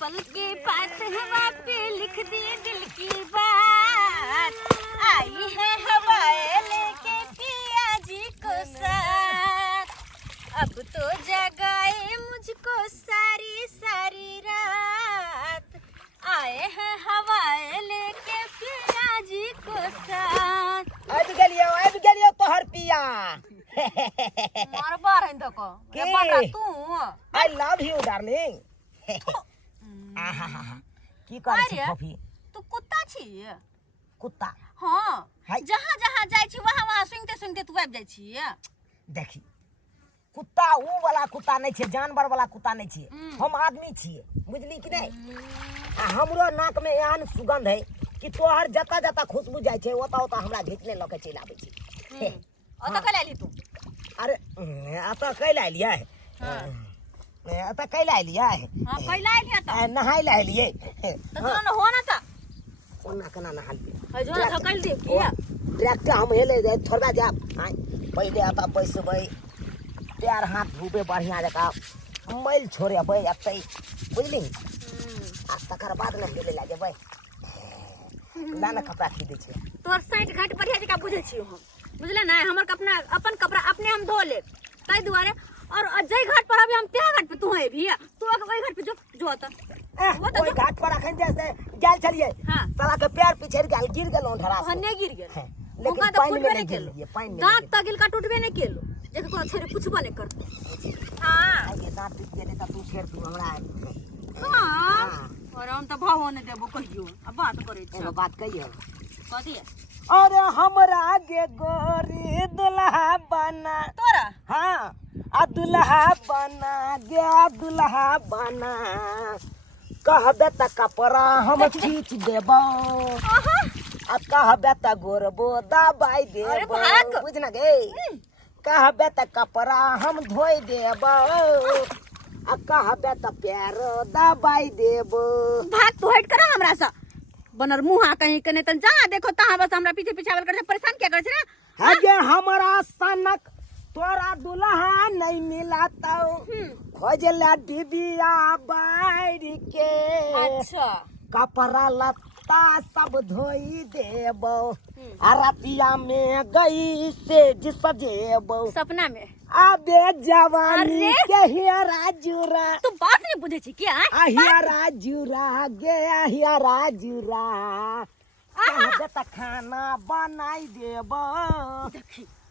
पल के पास हवा पे लिख दिए दिल की बात। आई है हवाएं लेके पिया जी को साथ। अब तो जगाए मुझको सारी सारी रात। आए हैं हवाएं लेके पिया जी को साथ। अब गेलियो तोहर पिया। मार बार है तो को के? बता तू। I love you darling. की कर छी अरे, कॉफी? तू कुत्ता छी? कुत्ता हाँ, हाय। जहाँ जहाँ जाय छी वहाँ वहाँ सुनते सुनते तू आबि जाय छी। देखी कुत्ता ऊ वाला कुत्ता नहीं छे, जानवर वाला कुत्ता नहीं छे। हम आदमी छिए, बुझली कि नहीं? आ हमरो नाक में एहन सुगंध है कि तोहर जता जता खुशबू जाय छे ओता ओता हमरा घिचने ल के चल आबै छी। ओ तो कल आली तू। अरे आता कैला एलियै? आता कैला एलियै? हाँ, कैला आली तो। नहाय ला एलियै। तो तू हो ना ता। ओना केना नहाल? है जो ना थकल दे किया। ट्रैक्टर हम हेले जाए थोड़ा जा पहले आता बैसबै पैर हाथ धोबे बढ़िया जका मैल छोड़ेबै एतै, बुझली? आ तकर बाद न हेले ला जेबै। लाना कपड़ा खरीदै छै तोर साइड घाट बढ़िया जका बुझे छी हम, बुझले ना? हमर अपना अपन कपड़ा अपने हम धो ले ताई दुआरे। और जय घाट पर अभी हम त्या घाट पे तू है भी तू वही घाट पे जो आता वो तो ओइ घाट पर अखन जैसे गेल छलियै। हाँ। साला के पैर पिछड़ गेल, गिर गेलौं धरा से। हन्ने गिर गेल। लेकिन मुका तो पानी में फुटबे नहीं नहीं गिर केलो। लिए, पानी में दांत तगिल का टूटबे नहीं केलो। जेके कोनो छेरे कुछबो नहीं करतो। हां आगे दांत टूट गेलै त तू फेर तू हमरा हां और हम तो भाव होने देबो कहियो। अब बात करे छी एगो बात कहियो। कथि है अरे हमरा आगे गोरी दुल्हा बना। तोरा? हाँ आ दुल्हा बना गे दुल्हा बना। कहबे त कपड़ा हम खींच देबो। आ कहबे त गोरबो दबाई अरे देबो। भाग। बुझ न गे? कहबे त कपड़ा हम धोई देबो। आ कहबे त पैर दबाई देबो। भाग तू हट करा हमरा सा। बनर मुहा कहीं कने तन जहां देखो तहां बस हमरा पीछे पीछे आवल कर परेशान क्या कर छे ना? हगे हमरा सनक तोरा दुल्हा नहीं मिलाता। खोजला डिबिया बाहर के। अच्छा कपड़ा लत्ता सब धोई देबो। आ रतिया में गई से सजेबो। सपना में आबे जवानी अरे! के हियरा जुरा। तू बात नहीं बुझे छी क्या? आ हियरा जुरा गे हियरा जुरा। कहबे त खाना बनाई देबो।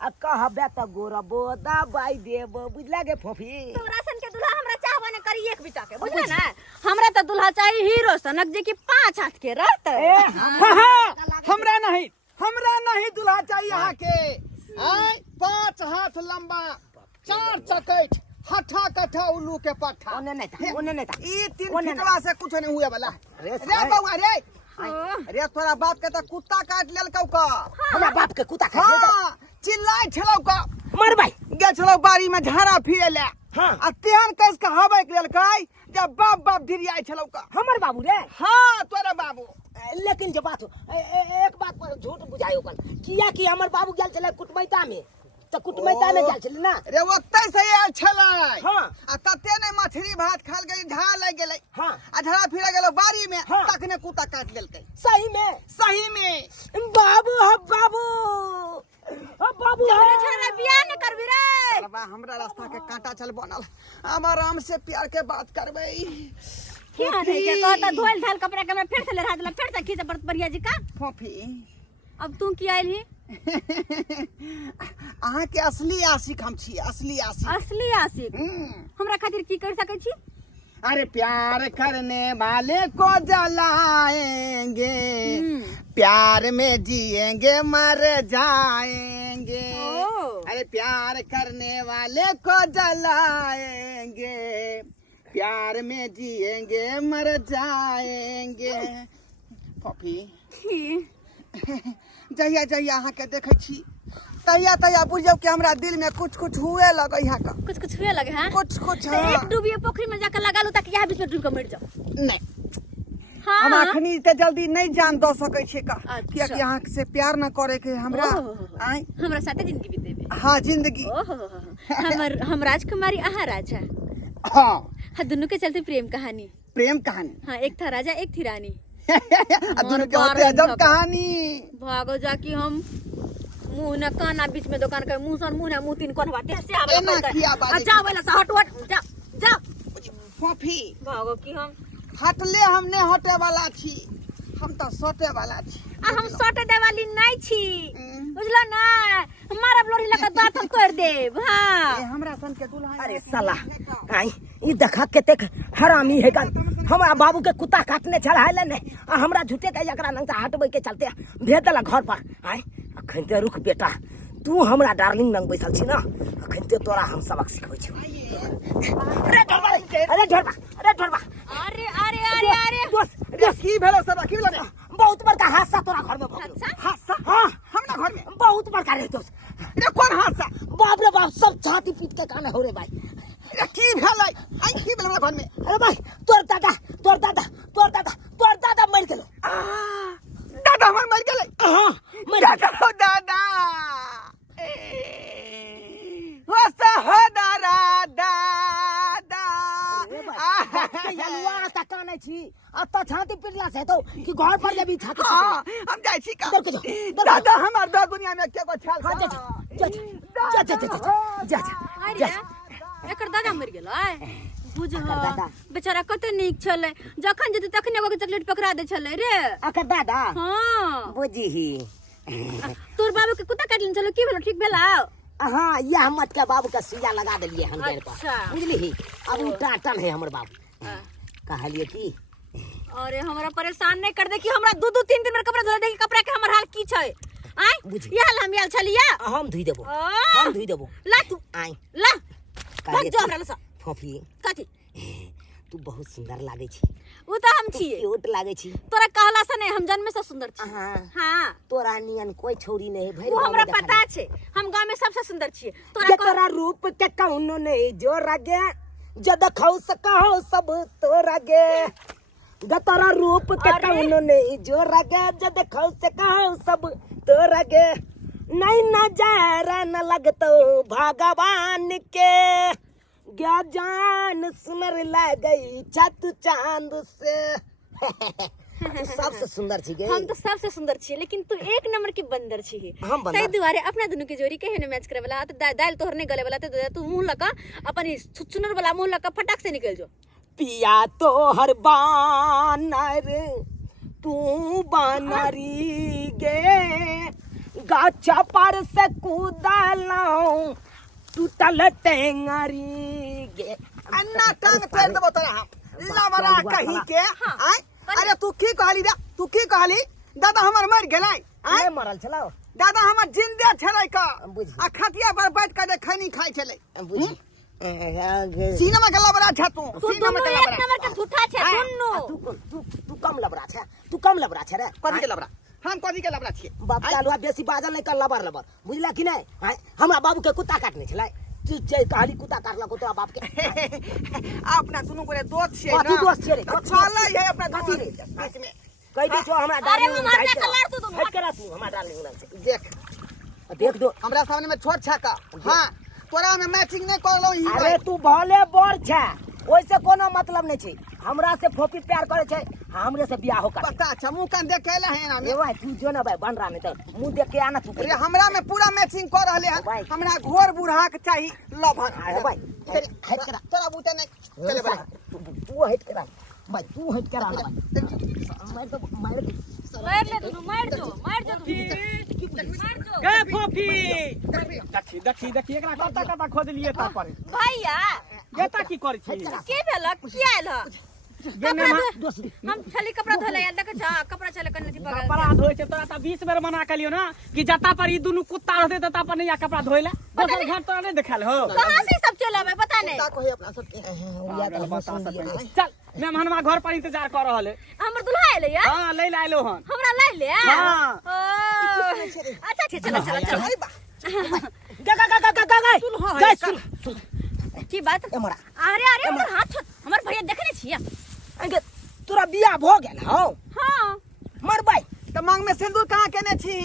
आ कहबे त गोरबो दबाई देबो। बुझला गे फोफी? तू राशन के दुल्हा हमरा चाहबो ने करी एक बिटा के, बुझले ना? हमरा त दुल्हा चाहिए हीरो सनक जे की 5 हाथ के रहते। हमरा नहीं दुल्हा चाहिए यहाँ के। 5 हाथ लंबा, 4 चकैठ, हठा कठा उल्लू के पट्ठा। ओने नहीं था, ओने नहीं था। ई 3 ओने फिटवा से कुछ नहीं हुए वाला। रे रे साले। बउआ रे, रे तोरा बाप के तो कुत्ता काट लेलकौ का। हमरा बाप के कुत्ता खा ले। हाँ, चिल्लाय छलौ का। मर भाई। गेल छलौ बाड़ी में झाड़ा फिरे ले। हाँ। आ तेहन कस के हवे के लेलकै जब बाप बाप धिरियाय छलौ का। हमर बाबू रे। हाँ तोरा बाबू। लेकिन जो बात हो एक बात पर झूठ बुझायो कन किया कि हमर बाबू गेल छले कुटमैता में। त कुटमैता में गेल छले ना। रे ओत्ते से आयल छलै। हाँ। आ तते ने मछली भात खाल गई, ढा लग गेलै। हाँ। आ ढा फिरे गेलो बाड़ी में। हाँ। तखने कुत्ता काट लेलकै। सही में सही में बाबू हो बाबू। हो बाबू जबरे छरे बियाह न करबी रे। बाबा हमरा रास्ता के कांटा चल बनल। हम आराम से प्यार के बात करबै। क्या नहीं के कहता धोल धाल कपड़ा के मैं फिर से लहरा देला, फिर से खींच बरत बढ़िया जी का। फोफी अब तू की आइल ही? अहाँ के असली आशिक हम छी, असली आशिक। असली आशिक हमरा खातिर की कर सकै छी? अरे प्यार करने वाले को जलाएंगे, प्यार में जिएंगे मर जाएंगे। अरे प्यार करने वाले को जलाएंगे, प्यार में जिएंगे मर जाएंगे। पपी जहिया जहिया अहाँ के देखे छी तहिया तहिया बुझियो कि हमरा दिल में कुछ कुछ हुए लगे। यहाँ का कुछ कुछ हुए लगे हैं? कुछ कुछ तो एक डूबिए पोखरी में जाकर लगा लो ताकि यहाँ बीच में डूब कर मर जाओ। नहीं हाँ हम अखनी ते जल्दी नहीं जान दो सके छे का। अच्छा। किया कि यहाँ से प्यार न करे के हमरा आय। हमरा साथे जिंदगी बीतेबे। हाँ जिंदगी। हम राजकुमारी आहा राजा। हाँ हाँ दोनों के चलते प्रेम कहानी। प्रेम कहानी। हाँ, एक था राजा एक थी रानी। दोनों के होते अजब कहानी। भागो जाके हम मुंह न काना बीच में दुकान के मुंह सन मुंह न मुंह तीन कोन बाटे से आवे एना किया बाजे। जा वाला से हट हट जा जा फोफी भागो की हम हटले हमने हटे वाला छी, हम तो सोटे वाला छी। आ हम सटे देवाली नहीं छी बुझलो ना, हमारा लोरी लगा दांत हम कर देब। हां ए हमरा सन के दुल्हा। अरे साला आई ई देखा केते हरामी है का हमरा बाबू के कुत्ता काटने चला है ने आ हमरा झूठे के एकरा नंग से हटबै के चलते भेज देला घर पर। आई अखन ते रुक बेटा, तू हमरा डार्लिंग नंग बैसल छी ना, अखन ते तोरा हम सबक सिखबै छी। अरे ढोरबा अरे ढोरबा अरे ढोरबा अरे अरे अरे अरे दोस्त की भेलो सब की भेलो? बहुत बड़का हादसा तोरा घर में भऽ गेल। अच्छा? हादसा? हां हमरा घर में बहुत बड़का रे दोस्त। रे कोन हादसा? बाप रे बाप सब छाती पीट के काने हो रे भाई। रे की भेलै? आई की भेलो हमरा घर में? अरे भाई तोर दादा मर गेलो। दादा हमर मर गेलै। हां मर दादा हो दादा होसा हो दादा दादा। के यलवा तक काने छी आ त छाती पीटला से तो कि घर पर जबी छाती हां हम जाय छी का। इधर के जाओ। दादा हमर दो दुनिया में के गो छाल। हाँ, जा अरे एकर दादा मर गेल आय बुझ दादा। बेचारा कते नीक छले, जखन जेते तखन एगो के चॉकलेट पकड़ा दे छले रे। अकर दादा हां बुझी। तोर बाबू के कुत्ता काटले चलो की भेलो, ठीक भेला? हाँ यह मत के बाबू का सुइया लगा दिलिए हम गेर पर अच्छा। बुझली। अब उ टाटन है हमर बाबू। हाँ। कहलिए कि अरे हमरा परेशान नहीं कर दे कि हमरा दो दो तीन दिन में कपड़ा धोले दे कि कपड़ा के हमर हाल की छै आय बुझी। ये हाल हम याल छलिया हम धुई देबो आ। हम धुई देबो। ला तू आई ला कहलिए भाग जो हमरा लसा फोफी कथी तू बहुत सुंदर लागे छी, उ त हम छिए क्यूट लागे छी। तोरा कहला से नहीं, हम जन्म से सुंदर छी। हाँ। हां तोरा नियन कोई छोरी नहीं भइल। वो हमरा पता छै, हम गांव में सबसे सुंदर छिए। ये तोरा रूप के कौनो नहीं जो रगे, जद खौ सकहो सब तोरा गे। ग तोरा रूप के अरे। कौनो नहीं जो रगे, जद खौ सकहो सब तोरा गे। नहीं नजारा न लगतो भगवान के, गया जान सुनर लगई छत चांद से। तू सबसे सुंदर छी गे। हम तो सबसे सुंदर छिए, लेकिन तू एक नंबर की बंदर छिए। हम बंदर? तै दुआरे अपना दुनु के जोड़ी कहे न मैच करे वाला त दाल तोहर नहीं गले वाला त तू मुंह लगा अपन सुनर वाला मुंह लगा फटाक से निकल जो। पिया तो हर बानर तू बानरी गे, गाछा पर से कूदलाऊं टूटल टेंगरी गे। अन्ना टांग फेर देबो तोरा हम लवरा कहीं के। आय अरे तू की कहली रे? तू की कहली? दादा हमर मर गेलै। आय नहीं मरल छलो। दादा हमर जिंदे छलै का। बुझी। आ खटिया पर बैठ के खैनी खाइ छलै। बुझी। सीना में गला बड़ा छ तू। तू सीना में दुनु गला एक बड़ा। नंबर के झूठा छे दुनु। तू कम लबरा छे, तू कम लबरा छे रे। कथी के लबड़ा? हम कथी के लबड़ा छियै? बाप कालुआ बेसी बाजल नहीं कर लबर लबर, बुझला कि नहीं? आय हमरा बाबू के कुत्ता काटने छलै, जे कहली कुत्ता काटलको तोरा बाप के। अपना दुनू गोरे दोस्त छियै ना। कथी दोस्त छियै रे? चलै है अपना कथी रे? बीच में। कह दे जो हमरा अरे डालिंग वो मार के कलर तू दोनों। हट करा तू हमरा डालिंग लग से देख देख दो। हमरा सामने में छोड़ छका। हां तोरा में मैचिंग नहीं करलो ई। अरे तू भले बोर छे, ओइसे कोनो मतलब नहीं छे। हमरा से फोफी प्यार करे छे, हमरे से बियाह हो कर। पता छ मुंह कान देख केला है ना। ए भाई तू जो ना भाई बन रहा में तो मुंह देख के आना तू। अरे हमरा में पूरा मैचिंग कर रहले है। भाई। हमरा घोर बूढ़ा के चाहिए लभर। अरे भाई हट करा तोरा बूते नहीं चले बड़ा। तू हट करा भाई, तू हट करा भाई। मैं तो मार दे। मार ले दुनु, मार जो तू मार जो। गे फोफी देखी एकरा कता खोद लिए ता पर भैया गेता की करै छी? के भेला की आइल ह? गे ने दोस्त हम छली कपड़ा धोले यार, देख जा कपड़ा चले कन्ने थी बगल कपड़ा धोइ छै तोरा त 20 बेर मना कलियो ना कि जता पर ई दुनु कुत्ता रहते तता पर नहीं कपड़ा धोइला। दोसर घर तोरा नहीं देखाल हो। कहां से सब चला भाई पता नहीं। ता कोई अपना सबके चल मेहमानवा घर पर इंतजार कर रहल है। हमर दुल्हा आइले या हां ले आइलो हन। हमरा लाई ले। हाँ। अच्छा चलो चलो चलो। गा सुन की बात? एमरा अरे अरे हमर हाथ छोड़, हमर भैया देखने छिए। अगे तोरा बियाह भ गेल हौ? हां मर भाई त मांग में सिंदूर कहां केने छी?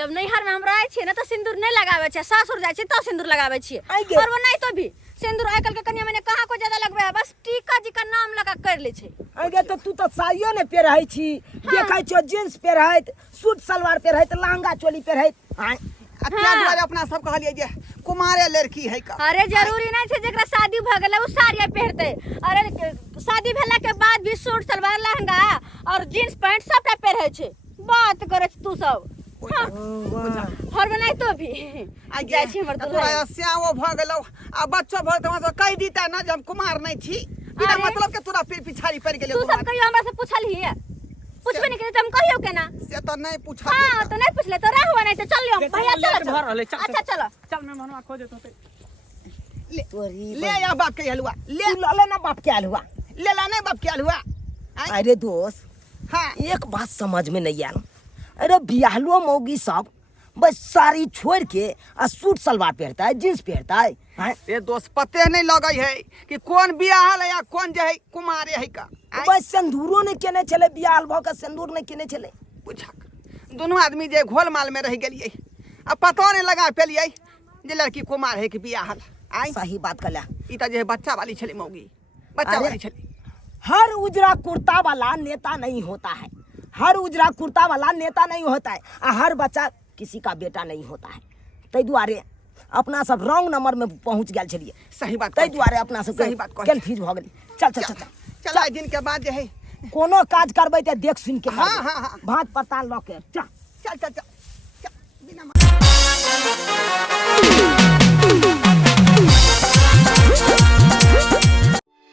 जब नैहर में हम रहे छिए ना तो सिंदूर नहीं लगावे छिए, सासुर जाय छिए तो सिंदूर लगावे छिए। आई गे। और वो नहीं तो भी सिंदूर आजकल के कन्या मैंने कहाँ को ज्यादा लगवे है, बस टीका जी का नाम लगा कर ले छै। आगे तो तू तो साड़ियो ने पहिरै छी, देखै छो जींस पहिरैत, सूट सलवार पहिरैत, लहंगा चोली पहिरैत। आय क्या दुआरे अपना सब कहलिए जे कुमारे लड़की है का। अरे जरूरी नहीं छै जेकरा शादी भ गेलै उ साड़ी पहिरते। अरे शादी भेला के बाद भी सूट सलवार लहंगा और जींस पैंट सबटा पहिरै छै। बात करे छै तू सब। हाँ। हर बनाई तो भी जाय छी हमर तोरा दुल्हा। स्याओ भ गेलौ आ बच्चो भ गेलौ तो कह दीता ना जे हम कुमार नहीं छी, बिना अरे। मतलब के तोरा फिर पिछाड़ी पड़ गेलै। तू सब कहियो हमरा से पूछलही है? पूछबे नहीं करे त हम कहियो केना? से तो नहीं पूछा। हां तो नहीं पूछले तो रहवा नहीं तो चल लियो भैया लेट चलो भर रहले, चल, अच्छा चलो चल मैं मनवा खोजत होते। तोरी ले या बाप के हलवा ले तू लले ना बाप के हलवा। ले ला नहीं बाप के हलवा। अरे दोस्त, हाँ एक बात समझ में नहीं आयल। अरे बियाहलो मौगी सब बस साड़ी छोड़ के आ सूट सलवार पहनता है, जींस पहनता है। हैं? ये दोस्त पते नहीं लगे है कि कौन बियाह है या कौन जे है कुमारे है का। बस सिंदूरो नहीं केने चले, बियाह भ के सिंदूर नहीं केने चले। पूछा दोनों आदमी जे घोल माल में रह गेलिए, अब पता नहीं लगा पेलिए जे लड़की कुमार है कि बियाह है। आई सही बात कहला। ई त जे बच्चा वाली छली मौगी, बच्चा अरे। वाली छली। हर उजरा कुर्ता वाला नेता नहीं होता है, हर उजरा कुर्ता वाला नेता नहीं होता है, और हर बच्चा किसी का बेटा नहीं होता है। तै दुआरे अपना सब रॉन्ग नंबर में पहुंच गेल छलिए। सही बात तै दुआरे अपना सब सही बात कहै कन्फ्यूज भ गेली। चल चल चल चला दिन के बाद जे है कोनो काज करबै त देख सुन के हाँ, करबै। हाँ, हाँ। भात पत्ता ल के चल। चल चल चल, चल बिना